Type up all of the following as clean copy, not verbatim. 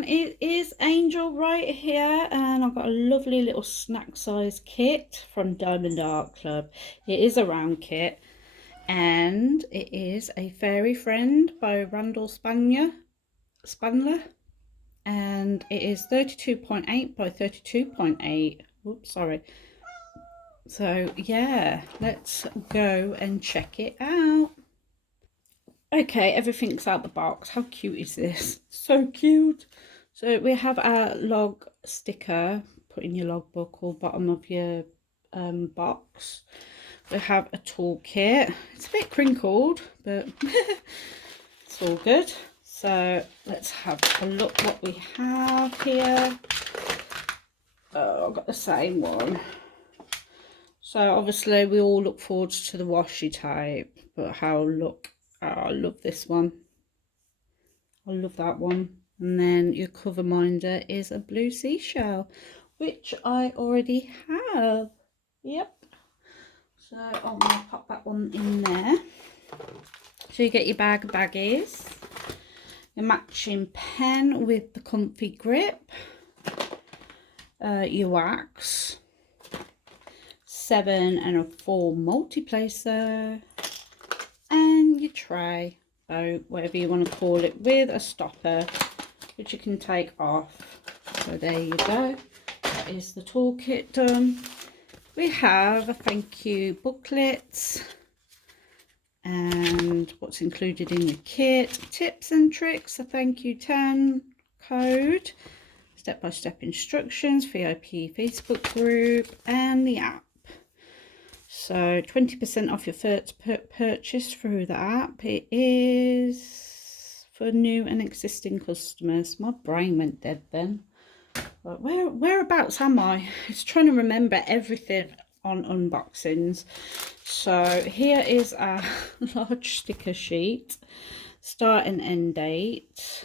one is Angel right here, and I've got a lovely little snack size kit from Diamond Art Club. It is a round kit, and it is a Fairy Friend by Randal Spangler, and it is 32.8 by 32.8. Oops, sorry. So yeah, let's go and check it out. Okay, everything's out the box. How cute is this? So cute. So we have our log sticker, put in your logbook or bottom of your box. We have a toolkit. It's a bit crinkled, but it's all good. So let's have a look what we have here. Oh, I've got the same one. So obviously we all look forward to the washi tape, but I love this one. I love that one. And then your cover minder is a blue seashell, which I already have. Yep. So I'm going to pop that one in there. So you get your bag of baggies, your matching pen with the comfy grip, your wax, 7 and a 4 multi-placer, and your tray, so whatever you want to call it, with a stopper which you can take off. So there you go, that is the toolkit done. We have a thank you booklet and what's included in the kit, tips and tricks, a thank you 10 code, step-by-step instructions, VIP Facebook group, and the app. So 20% off your first purchase through the app. It is for new and existing customers. My brain went dead then. But whereabouts am I? It's trying to remember everything on unboxings. So here is our large sticker sheet. Start and end date.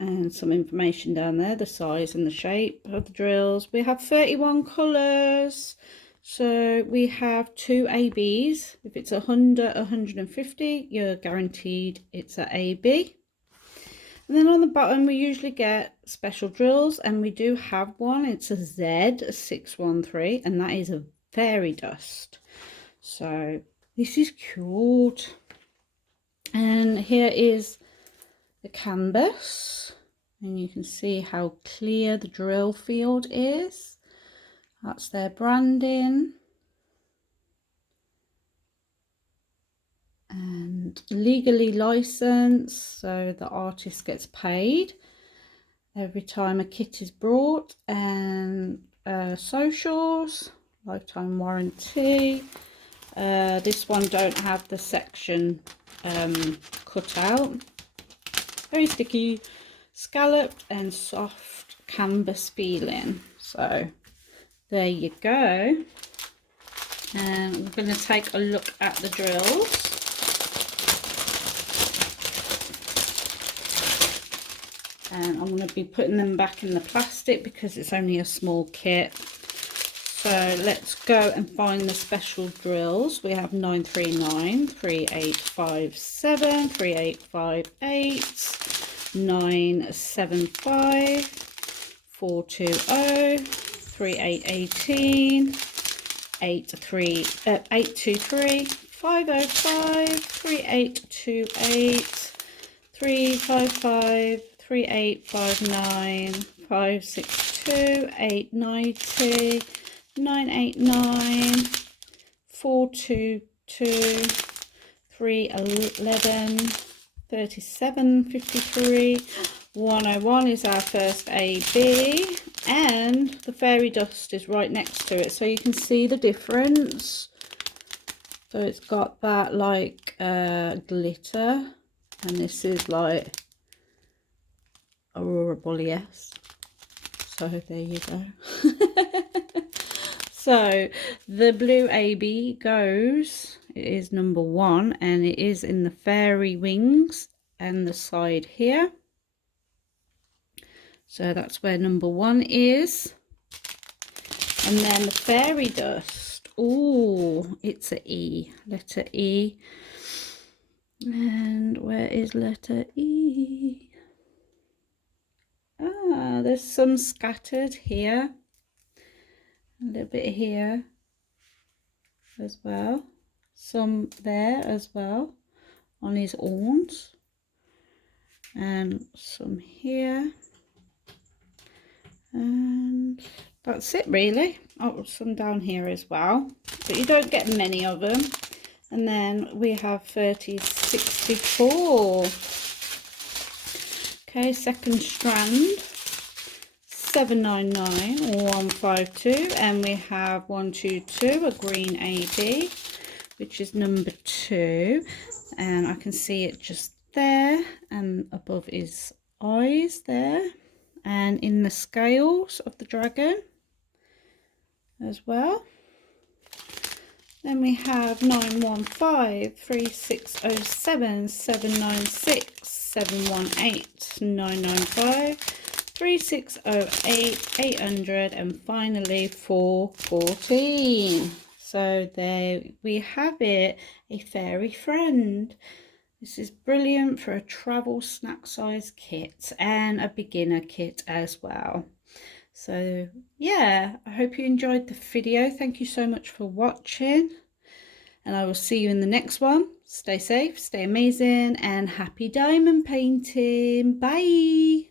And some information down there, the size and the shape of the drills. We have 31 colours. So we have 2 ABs. If it's under 150, you're guaranteed it's an AB. And then on the bottom, we usually get special drills, and we do have one. It's a Z613, and that is a fairy dust. So this is cute. And here is the canvas, and you can see how clear the drill field is. That's their branding, and legally licensed, so the artist gets paid every time a kit is brought, and socials, lifetime warranty. This one don't have the section cut out. Very sticky, scalloped and soft canvas feeling. So there you go. And we're going to take a look at the drills. And I'm going to be putting them back in the plastic because it's only a small kit. So let's go and find the special drills. We have 939, 3857, 3858, 975, 420, 3818, 823, 505, 3828, 355, 3859, 562, 890, 989, 422, 311, 3753, 101 is our first AB, and the fairy dust is right next to it, so you can see the difference. So it's got that like glitter, and this is like Aurora Borealis. So there you go. So the blue AB goes, it is number 1, and it is in the fairy wings and the side here. So that's where number 1 is. And then the fairy dust, oh, it's a E, letter E. And where is letter E? Ah, there's some scattered here, a little bit here as well, some there as well on his horns, and some here, and that's it really. Oh, some down here as well, but you don't get many of them. And then we have 3064. Okay, second strand, 799152, and we have 122, a green AB, which is number 2, and I can see it just there, and above his eyes there, and in the scales of the dragon as well. Then we have 915, 3607, 796, 718, 995, 3608, 800, and finally 414. So there we have it, a fairy friend. This is brilliant for a travel snack size kit and a beginner kit as well. So yeah, I hope you enjoyed the video. Thank you so much for watching, and I will see you in the next one. Stay safe, stay amazing, and happy diamond painting. Bye.